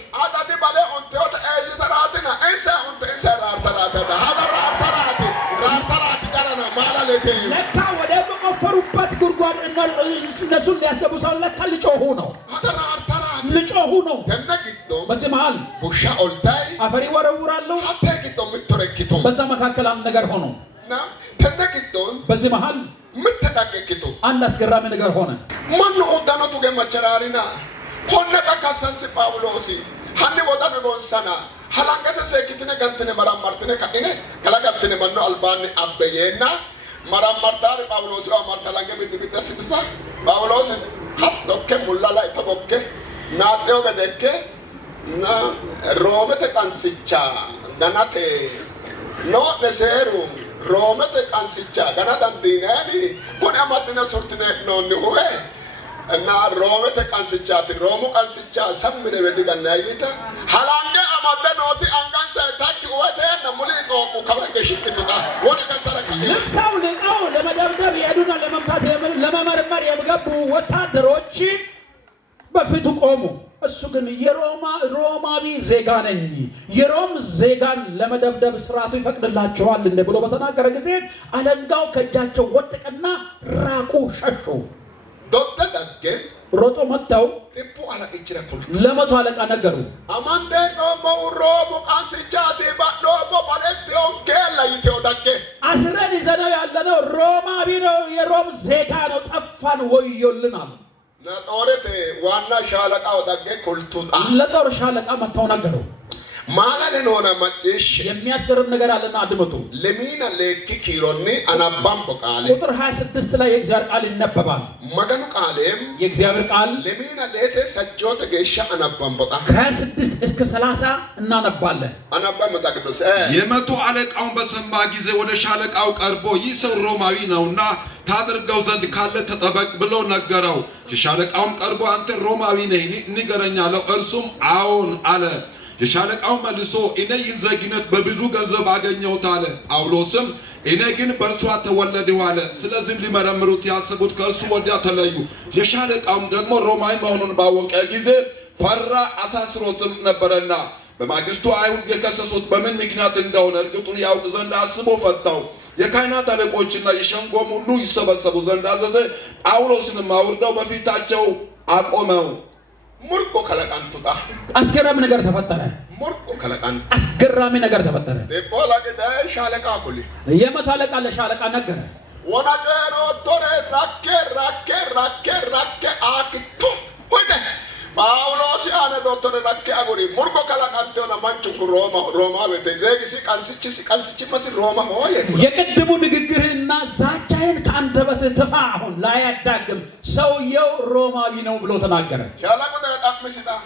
ለካ ወደ በቆፈሩበት ጉድጓድ እነሱን ሊያስገቡ ሰው ለካ ልጮሁ ነው። በዚህ መሃል አፈር ይወረውራሉ። በዛ መካከል አንድ ነገር ሆኖ በዚህ መሃል አንድ አስገራሚ ነገር ሆነ። ማን ኦዳኖቱ ገመቸራሪና ኮነቀ ካሰንስ ጳውሎሲ ሀኒ ወጣነ ጎንሰና ሀላንገተ ሰኪትነ ገንትነ መራማርትነ ከእኔ ከላጋብትነ መኖ አልባን አበየና መራማርታሪ ጳውሎሲ አማርታላንገ ቢድቢደስብሳ ጳውሎስ ሀቶከ ሙላላ ተቆከ ናጤው ገደከ ና ሮመተ ቀንስቻ danate no neseru romete kansicha danatan dinani kun amadina sortine non huwe እና ሮመተ ቀንስቻት ሮሙ ቀንስቻ ሰምነ በዲጋና ይታ ሐላንደ አማደኖቲ አንጋንሰ ታች ወተ ነሙሊ ጦቁ ከበገሽክቱታ ወደ ከተረከ ልብሳው ልቀው ለመደብደብ የሄዱና ለመምታት ለመመርመር የገቡ ወታደሮች በፊቱ ቆሙ። እሱ ግን ሮማዊ ዜጋ ነኝ የሮም ዜጋን ለመደብደብ ስርዓቱ ይፈቅድላቸዋል እንደ ብሎ በተናገረ ጊዜ አለንጋው ከእጃቸው ወደቀና ራቁ ሸሹ። ዶደደገ ሮጦ መጣው ጥቡ አለቃ ይችላል ለመቶ አለቃ ነገሩ አማንደ ነው ሮሙ ቃንስቻት ባዶ ባለት ኦንኬላ ይተውዳገ አስረን ይዘነው ያለነው ሮማዊ ነው የሮም ዜጋ ነው ጠፋን ወዮልናል። ለጦርት ዋና ሻለቃ ወዳገ ኩልቱጣ ለጦር ሻለቃ መጣው ነገሩ ማላለን ሆነ ማጭሽ የሚያስገርም ነገር አለና አድምጡ። ለሚና ለኪኪሮኒ አናባም በቃል ቁጥር 26 ላይ የእግዚአብሔር ቃል ይነበባል። መገኑ ቃልም የእግዚአብሔር ቃል ለሚና ለተ ሰጆተ ገሻ አናባም በቃል ከ26 እስከ 30 እናነባለን። አናባም መጻቅዱስ የመቶ አለቃውን በሰማ ጊዜ ወደ ሻለቃው ቀርቦ ይህ ሰው ሮማዊ ነውና ታደርገው ዘንድ ካለ ተጠበቅ ብሎ ነገረው። የሻለቃውም ቀርቦ አንተ ሮማዊ ነህ ንገረኝ አለው። እርሱም አዎን አለ። የሻለቃው መልሶ እኔ ይህን ዜግነት በብዙ ገንዘብ አገኘሁት አለ። ጳውሎስም እኔ ግን በእርሷ ተወለድሁ አለ። ስለዚህም ሊመረምሩት ያሰቡት ከእርሱ ወዲያ ተለዩ። የሻለቃውም ደግሞ ሮማዊ መሆኑን ባወቀ ጊዜ ፈራ፣ አሳስሮትም ነበረና በማግስቱ አይሁድ የከሰሱት በምን ምክንያት እንደሆነ እርግጡን ያውቅ ዘንድ አስቦ ፈታው። የካህናት አለቆችና የሸንጎም ሁሉ ይሰበሰቡ ዘንድ አዘዘ። ጳውሎስንም አውርደው በፊታቸው አቆመው። ሙርቆ ከለቃንቱጣ አስገራሚ ነገር ተፈጠረ። ሙርቆ ከለቃን አስገራሚ ነገር ተፈጠረ። ደቦላ ገዳ ሻለቃ ኩሊ የመቶ አለቃ ለሻለቃ ነገረ ወናጨሮ ቶሬ ራኬ አክቱ ወደ ጳውሎስ አነ ዶክተር ራኬ አጎሪ ሙርቆ ከለቃንቶና ማንቹ ሮማ ቤተ ዘይግሲ ቀንስቺ መስ ሮማ ሆየ የቅድሙ ንግግርና ዛቻዬን ከአንደበት ትፋ አሁን ላይ ያዳግም ሰውየው ሮማዊ ነው ብሎ ተናገረ።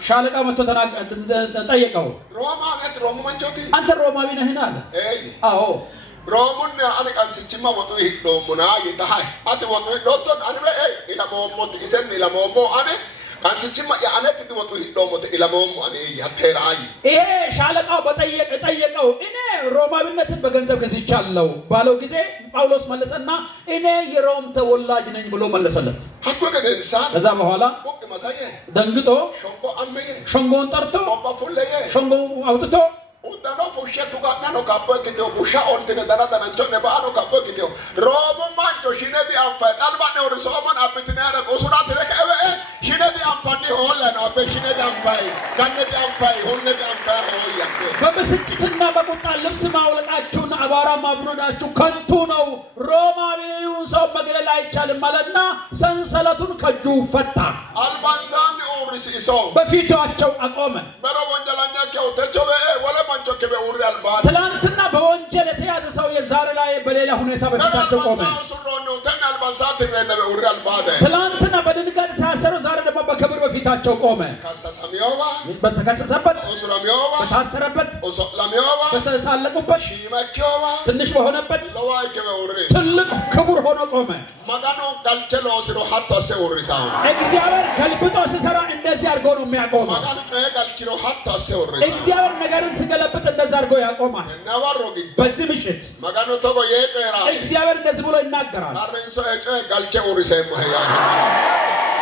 ሻለቃ መጥቶ ጠየቀው። ሮሙ መንቾቲ አንተ ሮማዊ ነህን አለ። አዎ ሮሙን አነ ቀንስቺማ ወጡ ይዶሙና ይታሃይ አት ወጡ ዶክተር አንበ ኢላሞሞት ኢሰን ኢላሞሞ አነ አንስቺማ ያአነት ድወጡ ሂዶሞት ኢላሞም አኔ ያተራይ ይሄ ሻለቃው ጠየቀው። እኔ ሮማዊነትን በገንዘብ ገዝቻለሁ ባለው ጊዜ ጳውሎስ መለሰና እኔ የሮም ተወላጅ ነኝ ብሎ መለሰለት። አቆ ከደንሳ ከዛ በኋላ ደንግጦ ሸንጎን ጠርቶ ሸንጎ አውጥቶ ኡዳኖ ፉሸቱ ጋናኖ ካቦኪቶ ቡሻ ኦልቲነ ዳራዳና ቾነ ባኖ ካቦኪቶ ሮሞ ማንቾ ሽነዲ አንፋ ጣልባኔ ወደ ሶማን አብትነ ያረ ኦሱራት ለከበ ሽነዲ አንፋኒ ሆለን አበ ሽነዲ አንፋይ ጋነዲ አንፋይ ሆነዲ አንፋይ ሆያ በብስጭትና በቁጣ ልብስ ማውለቃችሁን አባራ ማብሮዳችሁ ከንቱ ነው። ሮማዊውን ሰው መግደል አይቻልም ማለትና ሰንሰለቱን ከእጁ ፈታ። አልባንሳን ኦሪስ ኢሶ በፊታቸው አቆመ። በሮ ወንጀለኛ ከው ተቾበ ወለ ትላንትና በወንጀል የተያዘ ሰው የዛሬ ላይ በሌላ ሁኔታ በፊታቸው ቆመ። ትላንትና በድንጋጤ የታሰረው ዛሬ ደግሞ በክብር በፊታቸው ቆመ። በተከሰሰበት፣ በታሰረበት፣ በተሳለቁበት፣ ትንሽ በሆነበት ትልቅ ክቡር ሆኖ ቆመ። እግዚአብሔር ገልብጦ ሲሰራ እንደዚህ አድርጎ ነው የሚያቆመው። እግዚአብሔር ነገርን ሲገለብጥ እንደዛ አድርጎ ያቆማል። በዚህ ምሽት እግዚአብሔር እንደዚህ ብሎ ይናገራል።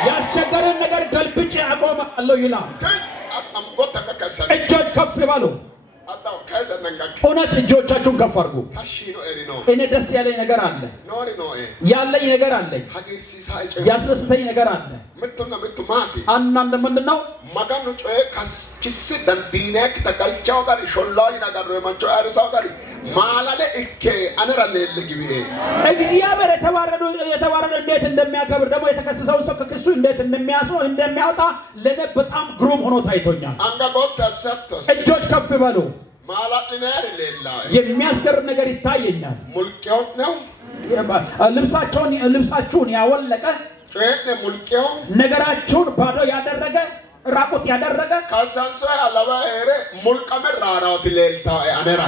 ያስቸገረን ነገር ገልብጬ አቆማለሁ ይላል። እጆች ከፍ ይበሉ። እውነት እጆቻችሁን ከፍ አድርጉ። እኔ ደስ ያለኝ ነገር አለ፣ ያለኝ ነገር አለኝ፣ ያስደስተኝ ነገር አለ። አንዳንድ ምንድን ነው መጋኑ ጮሄ ከስ ደንዲኔክ ተገልቻው ጋር ሾላይ ነገር ነው ማንቾ አርሳው ጋር ማላለ እከ አነራለ ለግቢ እግዚአብሔር የተባረዱ እንዴት እንደሚያከብር ደግሞ የተከሰሰውን ሰው ከክሱ እንዴት እንደሚያወጣ ለኔ በጣም ግሩም ሆኖ ታይቶኛል። አንጋቦት ተሰጥቶስ እጆች ከፍ በሉ። ማላጥነር ሌላ የሚያስገርም ነገር ይታየኛል። ሙልቄው ነው ልብሳችሁን ያወለቀ ነገራችሁን ባዶ ያደረገ ራቁት ያደረገ ካሳንሶ ያለባ ሄሬ ሙልቀመር ራራውት ሌልታ አነራ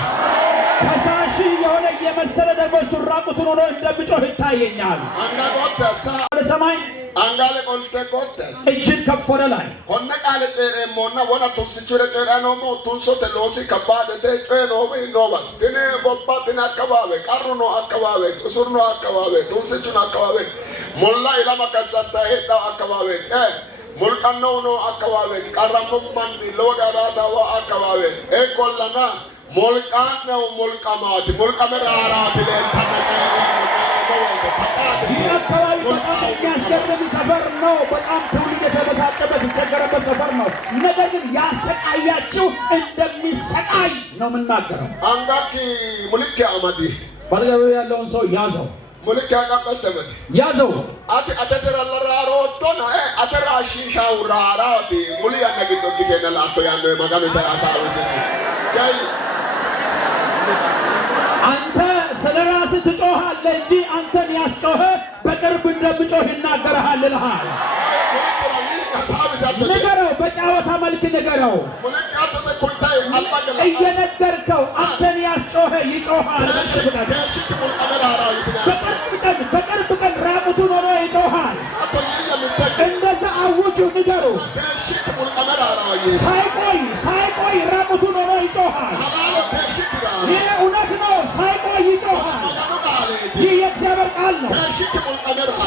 ከሳሽ የሆነ የመሰለ ደግሞ እሱ ራቁቱን ሆኖ እንደሚጮህ ይታየኛል። አንጋጎተሳ ወደ ሰማይ አንጋለ ቆልተ ቆተስ እጅን ከፍ ወደ ላይ ኮነ ቃለ ጨሬ ሞና ወና ቱንስቹረ ጨራ ነው ሞ ቱንሶ ተሎሲ ከባደ ተጨ ነው ኖባት ግን ቦባትን አካባቢ ቀሩ ነው አካባቢ እሱር ነው አካባቢ ቱንስቹን አካባቢ ሞላ ኢላማ ከሰታ ሄዳ አካባቢ ሙልቀነው ነው አካባቢ ቀረም ማን ለወጋራታው አካባቢ ኮላና ሙልቃን ነው ሙልቀማት ሙልቀመራራት ለተነቀ አካባቢ በጣም የሚያስገርም ሰፈር ነው። በጣም ትውልድ የተበሳጨበት የተቸገረበት ሰፈር ነው። ነገር ግን ያሰቃያችሁ እንደሚሰቃይ ነው የምናገረው። አንጋኪ ሙልክ አማዲ ባልገበ ያለውን ሰው ያዘው። ሙልክ ያቀበስተበት ያዘው። አተተራ ለራሮቶና አተራሺሻው ራራቲ ሙሊ ያነግቶ ዲገና አቶ ያለው ማጋኑ ታሳውሰስ ጋይ አንተ ስለራስህ ትጮሃለህ እንጂ አንተን ያስጮኸ በቅርብ እንደምጮህ ይናገርሃል ልሃል። ንገረው፣ በጫወታ መልክ ንገረው። እየነገርከው አንተን ያስጮኸ ይጮሃል። በቅርብ ቀን ራቁቱን ሆኖ ይጮሃል። እንደዛ አውጁ፣ ንገሩ። ሳይቆይ ራቁቱን ሆኖ ይጮሃል። ይህ እውነት ነው። ሳይቆይ ይጮሃል። ይህ የእግዚአብሔር ቃል ነው።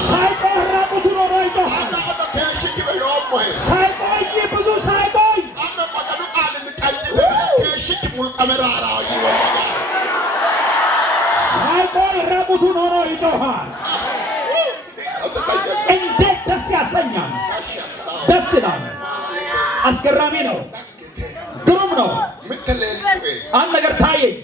ሳይጮህ ራቁቱን ሆኖ ይጮሃል። ሳይቆይ ብዙ ሳይቆይ ራቁቱን ሆኖ ይጮሃል። እንዴት ደስ ያሰኛል! ደስ ይላል። አስገራሚ ነው። ግሩም ነው። አንድ ነገር ታየኝ።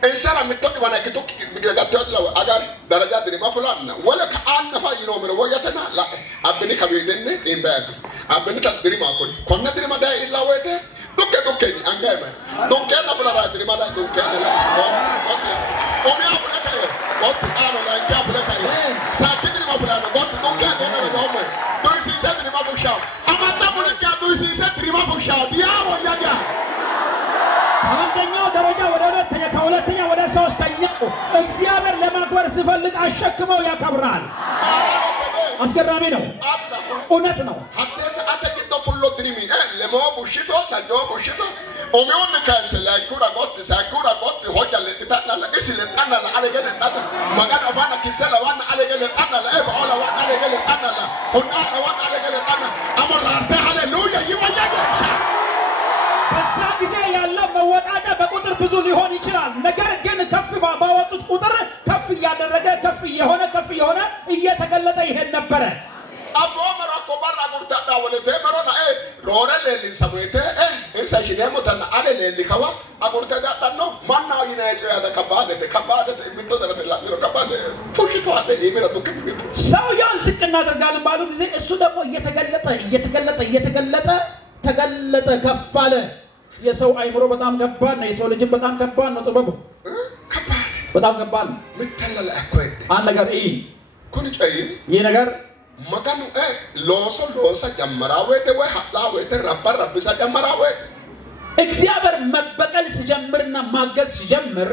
Insara mitoki bana kitoki gatotla agar daraja dirima fulana wala ka anna fa yino mero wayatana la abni kabidenne imbag abni ta dirima ko konna dirima da illa wete dukke ni angama dukke na fulana dirima da dukke na la otti omi abuna kayo otti ano na nja abuna kayo sa dirima fulana otti dukke na na no me do si sa dirima busha amata bulka do si sa dirima busha diamo yaga አንደኛው ደረጃ ወደ ሁለተኛ ከሁለተኛ ወደ ሶስተኛው እግዚአብሔር ለማክበር ሲፈልግ አሸክመው ያከብራል። አስገራሚ ነው። እውነት ነው። ሀቴስ አተግዶ ሁሉ ድሪሚ ለሞ ቡሽቶ ሰጆ ቡሽቶ ኦሚውን ካንሰ ላይኩራ ጎት ሆጃ ለጥታና ለእስ ለጣና ለአለገ ለጣና ማጋድ አፋና ኪሰላ ዋና አለገ ለጣና ለባኦላ ዋና አለገ ለጣና ሁና ዋና አለገ ለጣና አሞራርተ ሃሌሉያ ይወያገሻ በዛ ጊዜ ያለው መወጣጫ በቁጥር ብዙ ሊሆን ይችላል። ነገር ግን ከፍ ባወጡት ቁጥር ከፍ እየሆነ እየተገለጠ ይሄድ ነበረ። አፎ መራኮ ባራ ጉርታዳ ወለተ መሮና ሮረ ለሊን ሰሙቴ እንሳሽኔ ሞተና አለ ለሊካዋ አጉርታ ዳዳኖ ማናው ይናጨ ያደ ከባደ የሚተደረተ ላሚሮ ከባደ ፉሽቶ አለ ይሚራ ዱክ ቢት ሰው ያን ስቅ እናደርጋለን ባሉ ጊዜ እሱ ደግሞ እየተገለጠ ከፍ አለ። የሰው አይምሮ በጣም ከባድ ነው። የሰው ልጅ በጣም ከባድ ነው። ጥበቡ በጣም ከባድ ነው። ምትተላለ አኮይ አንድ ነገር ይህ ነገር መካኑ ሎሶ ጀመራው ወይ ሀላው ረብሳ ጀመራው እግዚአብሔር መበቀል ሲጀምርና ማገዝ ሲጀምር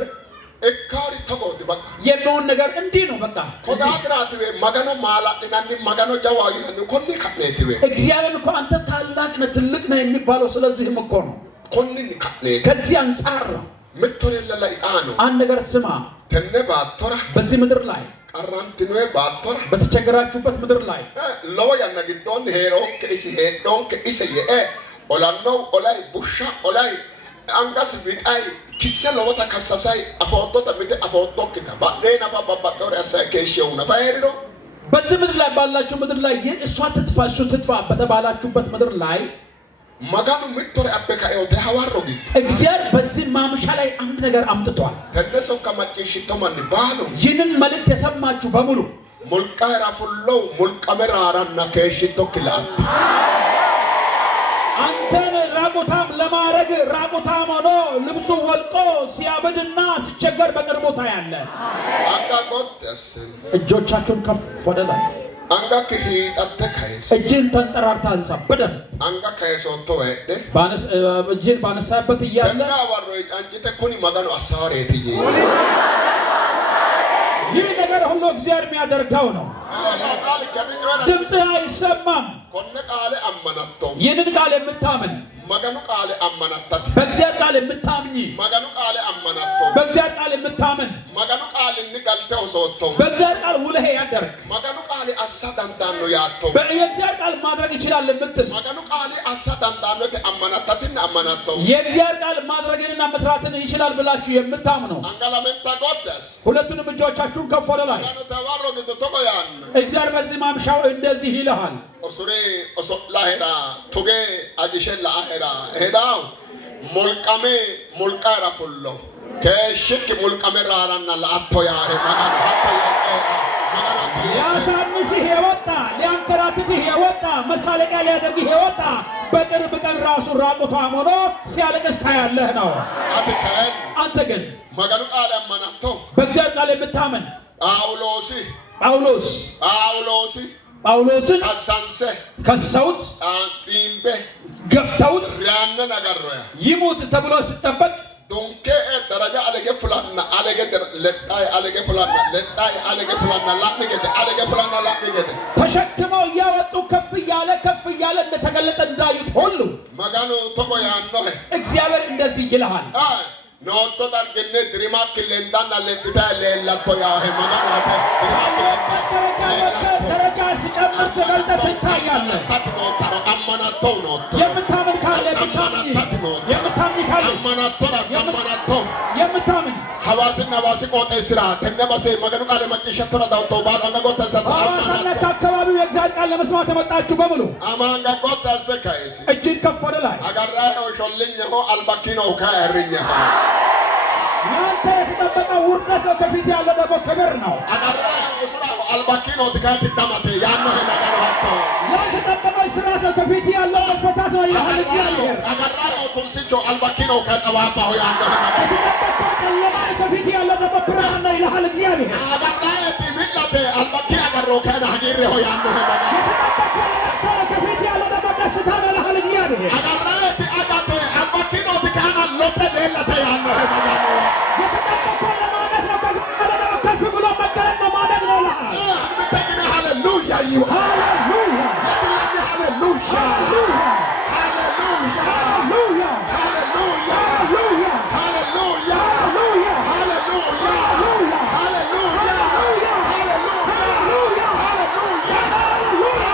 እካሪ ተቆጥ በቃ የሚሆን ነገር እንዲህ ነው። በቃ ኮዳብራት ማጋኖ ማላጥናኒ ማጋኖ ጃዋይናኒ ኮኒ ካኔት እግዚአብሔር እኮ አንተ ታላቅ ነህ ትልቅ ነህ የሚባለው ስለዚህም እኮ ነው። ኮኒ ካኔ ከዚህ አንፃር ነው ምትወለ ለላይጣኑ አንድ ነገር ስማ ተነባቶራ በዚህ ምድር ላይ ቀራንትኖ ባቶራ በተቸገራችሁበት ምድር ላይ ለወያ ነግዶን ሄሮን ከኢሲሄዶን ከኢሰየ ኦላኖ ኦላይ ቡሻ ኦላይ አንጋስ ቢጣይ ኪሰለ ወታ ከሳሳይ አፎቶ ተብተ አፎቶ ከታ ባዴና ባባባቶራ ያሳከሽው ነፋይሮ በዚህ ምድር ላይ ባላችሁ ምድር ላይ እሷ ትጥፋ በተባላችሁበት ምድር ላይ ማጋኑ ምትወር አበካዮ ተሐዋሮ ጊዜ እግዚአብሔር በዚህ ማምሻ ላይ አንድ ነገር አምጥቷል። ተነሰው ከማጨሽ ተማን ባሉ ይህንን መልእክት የሰማችሁ በሙሉ ሙልቃራ ሁሉ ሙልቀመራራና ከሽቶ ክላት አንተን ራቁታም ለማረግ ራቁታም ሆኖ ልብሱ ወልቆ ሲያብድና ሲቸገር በቅርቡ ታያለ። Anga gottes. እጆቻችሁን ከፍ ወደ ላይ Anga kihiixatte kayse. እጅን ተንጠራርታ አንሳ በደንብ Anga kaysootto weedhe. እጅን ባነሳበት እያለ Tenne awarro cancite kuni maganu assaareeti yee. ይህ ነገር ሁሉ እግዚአብሔር የሚያደርገው ነው። ድምፅህ አይሰማም። Konne qaale ammanatto. ይህንን ቃል የምታምን Maganu qaale ammanattati. በእግዚአብሔር ቃል የምታምኝ Maganu qaale ammanatto. በእግዚአብሔር ቃል የምታምን Maganu qaale inni galte osootto. በእግዚአብሔር ቃል ውለህ ያደርግ Maganu qaale assa dandaanno yaatto. የእግዚአብሔር ቃል ማድረግ ይችላል የምትል Maganu qaale assa dandaannote ammanattatinna ammanaatto. የእግዚአብሔር ቃል ማድረግንና መስራትን ይችላል ብላችሁ የምታምኑ Angalamenta goddes. ሁለቱንም እጆቻችሁን ከፍ ወደ ላይ Maganu tawarro giddo togo yaanno. እግዚአብሔር በዚህ ማምሻው እንደዚህ ይልሃል። Osure oso'la heda tuge ajishella ahera hedaw mulqame mulqara fullo keshik mulqame raranna la'atto yaare maganu hatto yeqera maganu hatto ሊያሳንስህ የወጣ ሊያንከራትትህ የወጣ መሳለቂያ ሊያደርግህ የወጣ በቅርብ ቀን ራሱ ራቁቷን ሆኖ ሲያለቅስ ታያለህ ነው። atikaen አንተ ግን maganu qaale ammanatto በእግዚአብሔር ቃል የምታምን ጳውሎስን kassanse ከሰውት ximbe ገፍተውት riyanne nagarroya ይሙት ተብሎ ሲጠበቅ dunke daraja alege fulanna alege ledday alege fulanna la'nigede alege fulanna la'nigede ተሸክመው እያወጡ ከፍ እያለ እንደተገለጠ እንዳዩት ሁሉ maganu togo yaannohe እግዚአብሔር እንደዚህ ይልሃል። nootto darginne dirimakki lendanna leddita leellatto yaahe maganu hate ደረጃ ሲጨምር ተገልጠህ ትታያለህ። noottaro ammanatto nootto የምታምን ካለ የምታምን ካለ የምታምን hawaasinna hawaasi qooxeessira tenne base maganu qaale macciishshattora dawtto baadhanna gotta ሐዋሳና ከአካባቢው የእግዚአብሔር ቃል ለመስማት የመጣችሁ በሙሉ amaanga gotta aste kaesi እጅን ከፍ ወደ ላይ agarrahe shollinyeho albakkinohu kaerrinyeho ያንተ የተጠበቀ ውርደት ነው፣ ከፊት ያለ ደግሞ ክብር ነው። agarrahe usuraho albakkinohu tikaati damate yaannohe maganu hatto ያልተጠበቀው ስራት ነው፣ ከፊት ያለው መፈታት ነው ይልሃል እግዚአብሔር። agarrahe tunsicho albakkinohu kaxawaabbaho yaannohe maganu የተጠበቀው ጨለማ ከፊት ያለው ደግሞ ብርሃን ነው ይልሃል እግዚአብሔር። agarrahe timillate albakki agarro kaena hagiirreho yaannohe maganu የተጠበቀው ለቅሶ ከፊት ያለው ደግሞ ደስታ ነው ይልሃል እግዚአብሔር። agarrahe ti agate albakkinohu tikaana lotte deellate yaannohe maganu የተጠበቀው ለማለት ነው፣ ከፊት ያለው ደግሞ ከፍ ብሎ መገለጥ ነው ማደግ ነው ይልሃል። hallelujah you ሃሌሉያ hallelujah ሃሌሉያ hallelujah ሃሌሉያ hallelujah ሃሌሉያ hallelujah ሃሌሉያ hallelujah ሃሌሉያ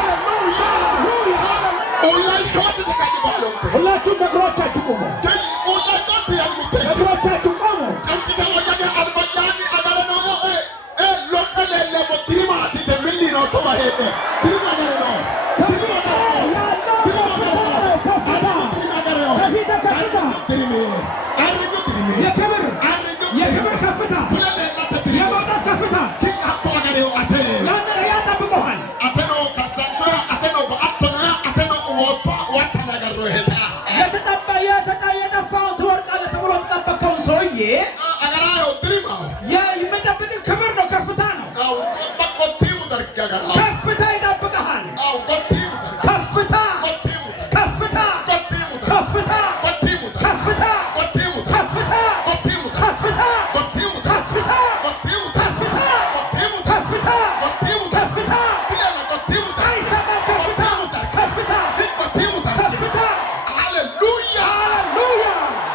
hallelujah ሁላችሁም በእግሮቻችሁ ቁሙ። በእግሮቻችሁ ቁሙ። የክብር ከፍታ፣ የመውጣት ከፍታ ያጠብቀዋል። የጠፋውን ትወድቃለህ ተብሎ የተጠበቀውን ሰውዬ